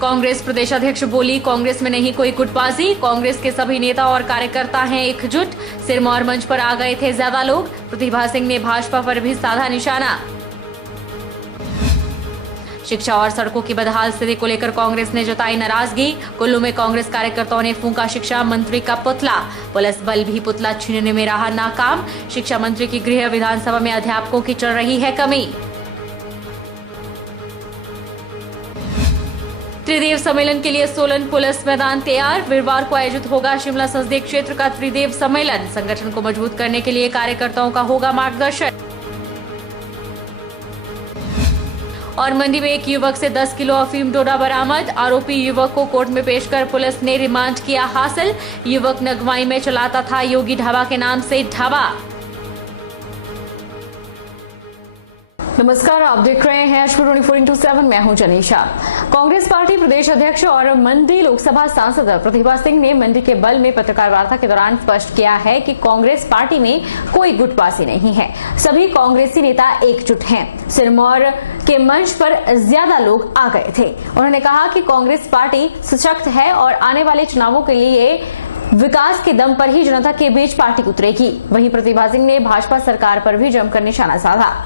कांग्रेस प्रदेशाध्यक्ष बोली, कांग्रेस में नहीं कोई गुटबाजी, कांग्रेस के सभी नेता और कार्यकर्ता हैं एकजुट। सिरमौर मंच पर आ गए थे ज्यादा लोग। प्रतिभा सिंह ने भाजपा पर भी साधा निशाना। शिक्षा और सड़कों की बदहाल स्थिति को लेकर कांग्रेस ने जताई नाराजगी। कुल्लू में कांग्रेस कार्यकर्ताओं ने फूंका शिक्षा मंत्री का पुतला। पुलिस बल भी पुतला छीनने में रहा नाकाम। शिक्षा मंत्री की गृह विधानसभा में अध्यापकों की चल रही है कमी। त्रिदेव सम्मेलन के लिए सोलन पुलिस मैदान तैयार। वीरवार को आयोजित होगा शिमला संसदीय क्षेत्र का त्रिदेव सम्मेलन। संगठन को मजबूत करने के लिए कार्यकर्ताओं का होगा मार्गदर्शन। और मंडी में एक युवक से 10 किलो अफीम डोडा बरामद। आरोपी युवक को कोर्ट में पेश कर पुलिस ने रिमांड किया हासिल। युवक नगवाई में चलाता था योगी ढाबा के नाम से ढाबा। नमस्कार, आप देख रहे हैं एच 24/7। मैं हूं जनीशा। कांग्रेस पार्टी प्रदेश अध्यक्ष और मंडी लोकसभा सांसद प्रतिभा सिंह ने मंडी के बल में पत्रकार वार्ता के दौरान स्पष्ट किया है कि कांग्रेस पार्टी में कोई गुटबाजी नहीं है। सभी कांग्रेसी नेता एकजुट हैं। सिरमौर के मंच पर ज्यादा लोग आ गए थे। उन्होंने कहा कि कांग्रेस पार्टी सशक्त है और आने वाले चुनावों के लिए विकास के दम पर ही जनता के बीच पार्टी उतरेगी। वहीं प्रतिभा सिंह ने भाजपा सरकार पर भी जमकर निशाना साधा।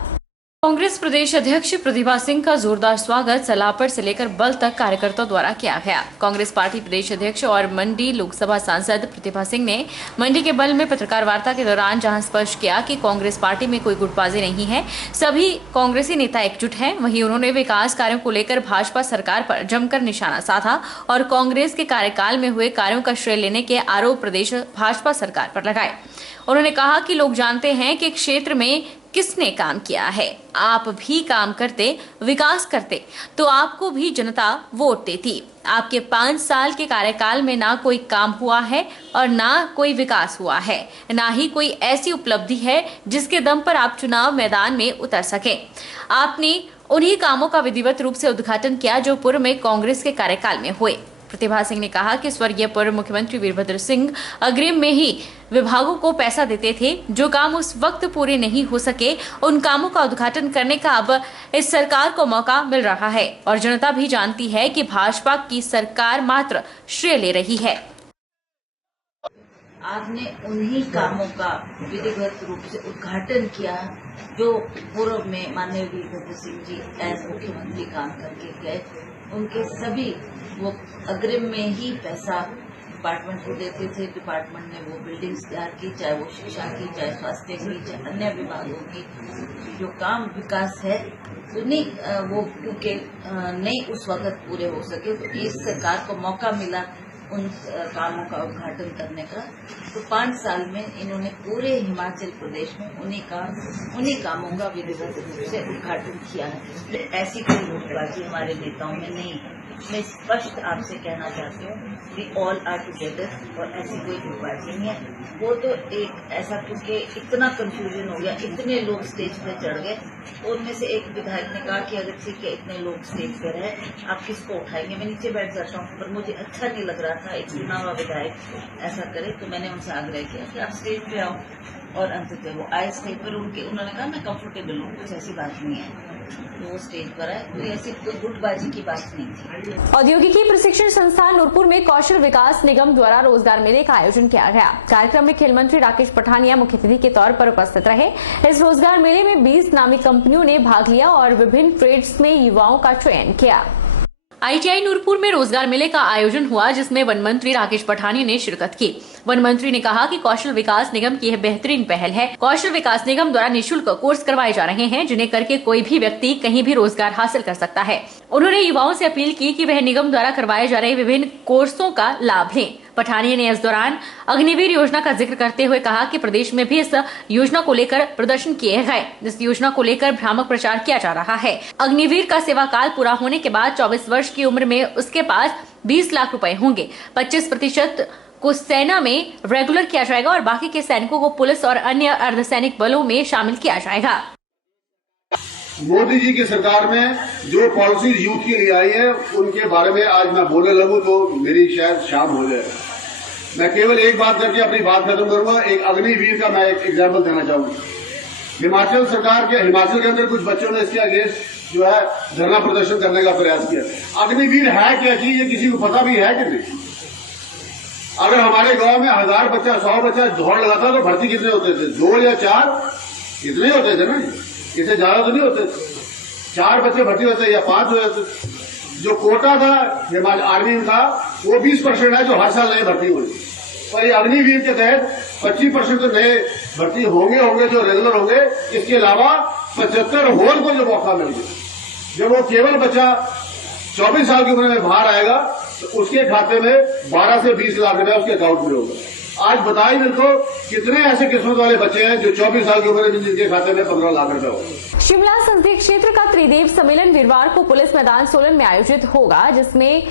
कांग्रेस प्रदेश अध्यक्ष प्रतिभा सिंह का जोरदार स्वागत सलापड़ से लेकर बल तक कार्यकर्ताओं द्वारा किया गया। कांग्रेस पार्टी प्रदेश अध्यक्ष और मंडी लोकसभा सांसद प्रतिभा सिंह ने मंडी के बल में पत्रकार वार्ता के दौरान जहां स्पष्ट किया कि कांग्रेस पार्टी में कोई गुटबाजी नहीं है, सभी कांग्रेसी नेता एकजुट हैं, वहीं उन्होंने विकास कार्यों को लेकर भाजपा सरकार पर जमकर निशाना साधा और कांग्रेस के कार्यकाल में हुए कार्यों का श्रेय लेने के आरोप प्रदेश भाजपा सरकार पर लगाए। उन्होंने कहा कि लोग जानते हैं कि क्षेत्र में किसने काम किया है। आप भी काम करते, विकास करते तो आपको भी जनता वोट देती। आपके 5 साल के कार्यकाल में ना कोई काम हुआ है और ना कोई विकास हुआ है, ना ही कोई ऐसी उपलब्धि है जिसके दम पर आप चुनाव मैदान में उतर सके। आपने उन्हीं कामों का विधिवत रूप से उद्घाटन किया जो पूर्व में कांग्रेस के कार्यकाल में हुए। प्रतिभा सिंह ने कहा कि स्वर्गीय पूर्व मुख्यमंत्री वीरभद्र सिंह अग्रिम में ही विभागों को पैसा देते थे। जो काम उस वक्त पूरे नहीं हो सके, उन कामों का उद्घाटन करने का अब इस सरकार को मौका मिल रहा है और जनता भी जानती है कि भाजपा की सरकार मात्र श्रेय ले रही है। आपने उन्हीं कामों का विधिवत रूप से उद्घाटन किया जो पूर्व में माननीय वीरभद्र सिंह जी एज मुख्यमंत्री काम करके गए। उनके सभी वो अग्रिम में ही पैसा डिपार्टमेंट को देते थे। डिपार्टमेंट ने वो बिल्डिंग्स तैयार की, चाहे वो शिक्षा की, चाहे स्वास्थ्य की, चाहे अन्य विभागों की। जो काम विकास है उन्हीं वो क्योंकि नहीं उस वक्त पूरे हो सके, तो इस सरकार को मौका मिला उन कामों का उद्घाटन करने का। तो 5 साल में इन्होंने पूरे हिमाचल प्रदेश में उन्हीं कामों का विधिवत रूप से उद्घाटन किया है। ऐसी कोई गुटबाजी हमारे नेताओं में नहीं है। मैं स्पष्ट आपसे कहना चाहती हूँ, वी ऑल आर टुगेदर और ऐसी कोई गुटबाजी नहीं है। वो तो एक ऐसा क्योंकि इतना कंफ्यूजन हो गया, इतने लोग स्टेज पे चढ़ गए। उनमें से एक विधायक ने कहा कि अगर ठीक है इतने लोग स्टेज पे रहे, आप किसको उठाएंगे? मैं नीचे बैठ जाता हूँ, पर मुझे अच्छा नहीं लग रहा था एक चुना हुआ विधायक ऐसा करे। तो मैंने उनसे आग्रह किया कि आप स्टेज पे आओ और अंततः वो आए स्टेज पर। उन्होंने कहा मैं कंफर्टेबल हूँ, कुछ ऐसी बात नहीं है। तो वो स्टेज पर आए, कोई ऐसी कोई गुटबाजी की बात नहीं थी। औद्योगिकी प्रशिक्षण संस्थान नूरपुर में कौशल विकास निगम द्वारा रोजगार मेले का आयोजन किया गया। कार्यक्रम में खेल मंत्री राकेश पठानिया मुख्य अतिथि के तौर पर उपस्थित रहे। इस रोजगार मेले में 20 नामी कंपनियों ने भाग लिया और विभिन्न ट्रेड्स में युवाओं का चयन किया। ITI नूरपुर में रोजगार मेले का आयोजन हुआ, जिसमें वन मंत्री राकेश पठानिया ने शिरकत की। वन मंत्री ने कहा कि कौशल विकास निगम की यह बेहतरीन पहल है। कौशल विकास निगम द्वारा निःशुल्क कोर्स करवाए जा रहे हैं, जिन्हें करके कोई भी व्यक्ति कहीं भी रोजगार हासिल कर सकता है। उन्होंने युवाओं से अपील की कि वह निगम द्वारा करवाए जा रहे विभिन्न कोर्सों का लाभ लें। पठानिया ने इस दौरान अग्निवीर योजना का जिक्र करते हुए कहा कि प्रदेश में भी इस योजना को लेकर प्रदर्शन किए गए। इस योजना को लेकर भ्रामक प्रचार किया जा रहा है। अग्निवीर का सेवा काल पूरा होने के बाद 24 वर्ष की उम्र में उसके पास 20 लाख रुपए होंगे। 25% को सेना में रेगुलर किया जाएगा और बाकी के सैनिकों को पुलिस और अन्य अर्धसैनिक बलों में शामिल किया जाएगा। मोदी जी की सरकार में जो पॉलिसी यूथ के लिए आई है उनके बारे में आज मैं बोलने लगूं तो मेरी शायद शाम हो जाए। मैं केवल एक बात करके अपनी बात खत्म करूंगा। एक अग्निवीर का मैं एक एग्जाम्पल देना चाहूंगा। हिमाचल के अंदर कुछ बच्चों ने इसके अगेंस्ट जो है धरना प्रदर्शन करने का प्रयास किया। अग्निवीर है क्या चीज, ये किसी को पता भी है कि नहीं? अगर हमारे गांव में 1000 बच्चा 100 बच्चा दौड़ लगाता तो भर्ती कितने होते थे? 2 या 4 इतने होते थे ना, इससे ज्यादा तो नहीं होते। 4 बच्चे भर्ती होते या 5 हो जाते। जो कोटा था हिमाचल आर्मी का वो 20% है जो हर साल नए भर्ती हुए, और ये अग्निवीर के तहत 25% तो नए भर्ती होंगे जो रेगुलर होंगे। इसके अलावा 75 होल को जो मौका मिल गया, जब वो केवल बच्चा 24 साल की उम्र में बाहर आएगा तो उसके खाते में 12 से 20 लाख रुपया उसके अकाउंट में होगा। आज बताइए मेरे को कितने ऐसे किस्मत वाले बच्चे हैं जो 24 साल की उम्र में जिनके खाते में 15 लाख रुपया होगा। शिमला संसदीय क्षेत्र का त्रिदेव सम्मेलन वीरवार को पुलिस मैदान सोलन में आयोजित होगा, जिसमें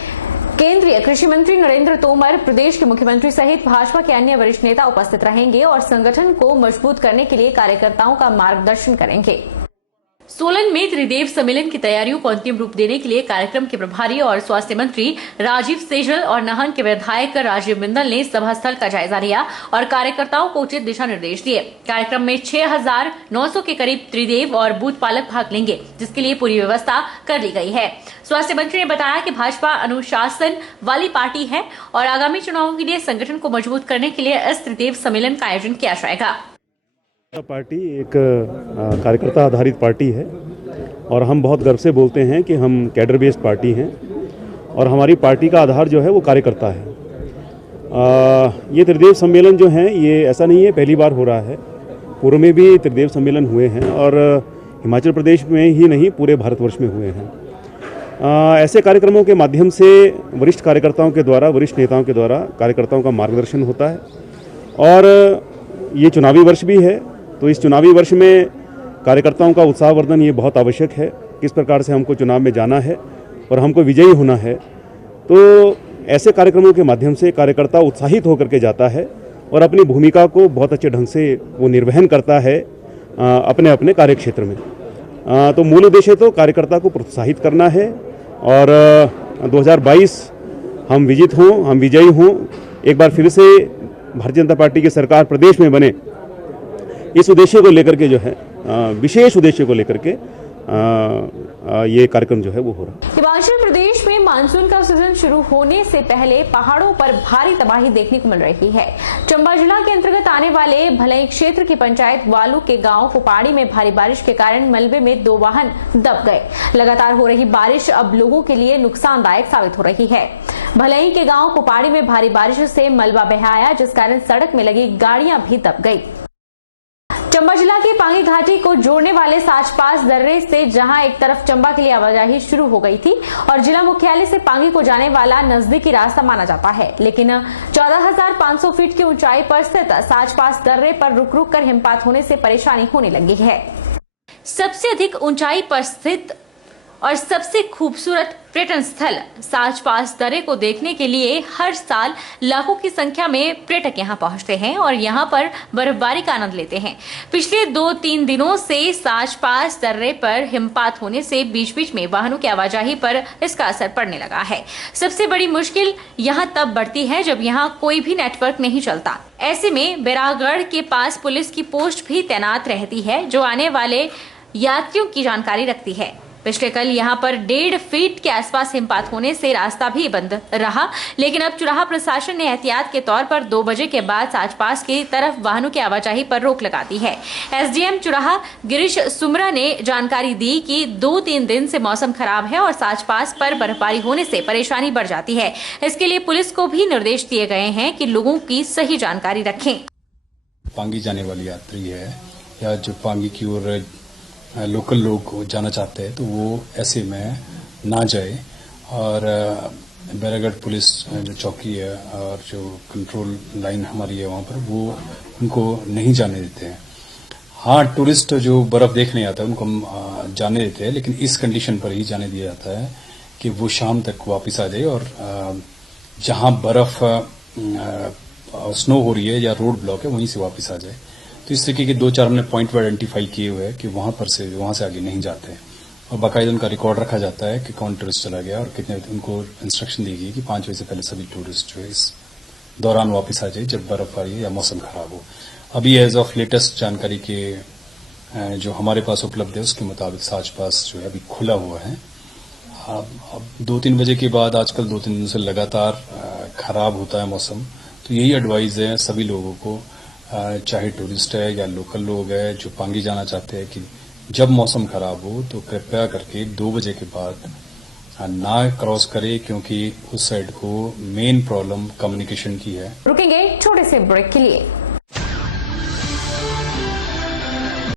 केंद्रीय कृषि मंत्री नरेंद्र तोमर, प्रदेश के मुख्यमंत्री सहित भाजपा के अन्य वरिष्ठ नेता उपस्थित रहेंगे और संगठन को मजबूत करने के लिए कार्यकर्ताओं का मार्गदर्शन करेंगे। सोलन में त्रिदेव सम्मेलन की तैयारियों को अंतिम रूप देने के लिए कार्यक्रम के प्रभारी और स्वास्थ्य मंत्री राजीव सेजल और नाहन के विधायक राजीव बिंदल ने सभा स्थल का जायजा लिया और कार्यकर्ताओं को उचित दिशा निर्देश दिए। कार्यक्रम में 6900 के करीब त्रिदेव और बूथ पालक भाग लेंगे, जिसके लिए पूरी व्यवस्था कर ली गई है। स्वास्थ्य मंत्री ने बताया कि भाजपा अनुशासन वाली पार्टी है और आगामी चुनावों के लिए संगठन को मजबूत करने के लिए इस त्रिदेव सम्मेलन का आयोजन किया जाएगा। पार्टी एक कार्यकर्ता आधारित पार्टी है और हम बहुत गर्व से बोलते हैं कि हम कैडर बेस्ड पार्टी हैं और हमारी पार्टी का आधार जो है वो कार्यकर्ता है। ये त्रिदेव सम्मेलन जो है ये ऐसा नहीं है पहली बार हो रहा है, पूर्व में भी त्रिदेव सम्मेलन हुए हैं और हिमाचल प्रदेश में ही नहीं पूरे भारतवर्ष में हुए हैं। ऐसे कार्यक्रमों के माध्यम से वरिष्ठ कार्यकर्ताओं के द्वारा, वरिष्ठ नेताओं के द्वारा कार्यकर्ताओं का मार्गदर्शन होता है और ये चुनावी वर्ष भी है, तो इस चुनावी वर्ष में कार्यकर्ताओं का उत्साहवर्धन ये बहुत आवश्यक है। किस प्रकार से हमको चुनाव में जाना है और हमको विजयी होना है, तो ऐसे कार्यक्रमों के माध्यम से कार्यकर्ता उत्साहित होकर के जाता है और अपनी भूमिका को बहुत अच्छे ढंग से वो निर्वहन करता है अपने अपने कार्यक्षेत्र में। तो मूल उद्देश्य तो कार्यकर्ता को प्रोत्साहित करना है और 2022 हम विजित हों, हम विजयी हों, एक बार फिर से भारतीय जनता पार्टी की सरकार प्रदेश में बने, इस उद्देश्य को लेकर के जो है विशेष उद्देश्य को लेकर के ये कार्यक्रम जो है वो हो रहा है। हिमाचल प्रदेश में मानसून का सीजन शुरू होने से पहले पहाड़ों पर भारी तबाही देखने को मिल रही है। चंबा जिला के अंतर्गत आने वाले भलई क्षेत्र की पंचायत वालू के गांव कुपाड़ी में भारी बारिश के कारण मलबे में 2 वाहन दब गए। लगातार हो रही बारिश अब लोगों के लिए नुकसानदायक साबित हो रही है। भलई के गांव कुपाड़ी में भारी बारिश से मलबा बह आया, जिस कारण सड़क में लगी गाड़ियां भी दब गई। चंबा जिला की पांगी घाटी को जोड़ने वाले साचपास दर्रे से जहां एक तरफ चंबा के लिए आवाजाही शुरू हो गई थी और जिला मुख्यालय से पांगी को जाने वाला नजदीकी रास्ता माना जाता है, लेकिन 14,500 फीट की ऊंचाई पर स्थित साचपास दर्रे पर रुक रुक कर हिमपात होने से परेशानी होने लगी है। सबसे अधिक ऊंचाई पर स्थित और सबसे खूबसूरत पर्यटन स्थल साचपास दर्रे को देखने के लिए हर साल लाखों की संख्या में पर्यटक यहां पहुंचते हैं और यहां पर बर्फबारी का आनंद लेते हैं। पिछले 2-3 दिनों से साचपास दर्रे पर हिमपात होने से बीच बीच में वाहनों की आवाजाही पर इसका असर पड़ने लगा है। सबसे बड़ी मुश्किल यहां तब बढ़ती है जब यहां कोई भी नेटवर्क नहीं चलता। ऐसे में बैरागढ़ के पास पुलिस की पोस्ट भी तैनात रहती है, जो आने वाले यात्रियों की जानकारी रखती है। पिछले कल यहां पर 1.5 फीट के आसपास हिमपात होने से रास्ता भी बंद रहा, लेकिन अब चुराहा प्रशासन ने एहतियात के तौर पर 2 बजे के बाद साचपास की तरफ वाहनों की आवाजाही पर रोक लगा दी है। एसडीएम चुराहा गिरीश सुमरा ने जानकारी दी कि 2-3 दिन से मौसम खराब है और साचपास पर बर्फबारी होने से परेशानी बढ़ जाती है। इसके लिए पुलिस को भी निर्देश दिए गए हैं कि लोगों की सही जानकारी रखें। पांगी जाने वाली यात्री है या जो पांगी की ओर लोकल लोग जाना चाहते हैं तो वो ऐसे में ना जाए और बैरागढ़ पुलिस जो चौकी है और जो कंट्रोल लाइन हमारी है वहाँ पर वो उनको नहीं जाने देते हैं। हाँ, टूरिस्ट जो बर्फ देखने आता है उनको हम जाने देते हैं, लेकिन इस कंडीशन पर ही जाने दिया जाता है कि वो शाम तक वापस आ जाए और जहाँ बर्फ स्नो हो रही है या रोड ब्लॉक है वहीं से वापस आ जाए। तो इस तरीके के 2-4 हमने पॉइंट आइडेंटिफाई किए हुए हैं कि वहां से आगे नहीं जाते हैं और बाकायदा उनका रिकॉर्ड रखा जाता है कि कौन टूरिस्ट चला गया और कितने। उनको इंस्ट्रक्शन दी गई कि 5 बजे से पहले सभी टूरिस्ट जो है इस दौरान वापस आ जाए जब बर्फबारी या मौसम खराब हो। अभी एज ऑफ लेटेस्ट जानकारी के जो हमारे पास उपलब्ध है उसके मुताबिक साच पास जो है अभी खुला हुआ है। अब 2-3 बजे के बाद आजकल 2-3 दिन से लगातार खराब होता है मौसम, तो यही एडवाइस है सभी लोगों को, चाहे टूरिस्ट है या लोकल लोग है जो पांगी जाना चाहते हैं, कि जब मौसम खराब हो तो कृपया करके 2 बजे के बाद ना क्रॉस करे, क्योंकि उस साइड को मेन प्रॉब्लम कम्युनिकेशन की है। रुकेंगे छोटे से ब्रेक के लिए।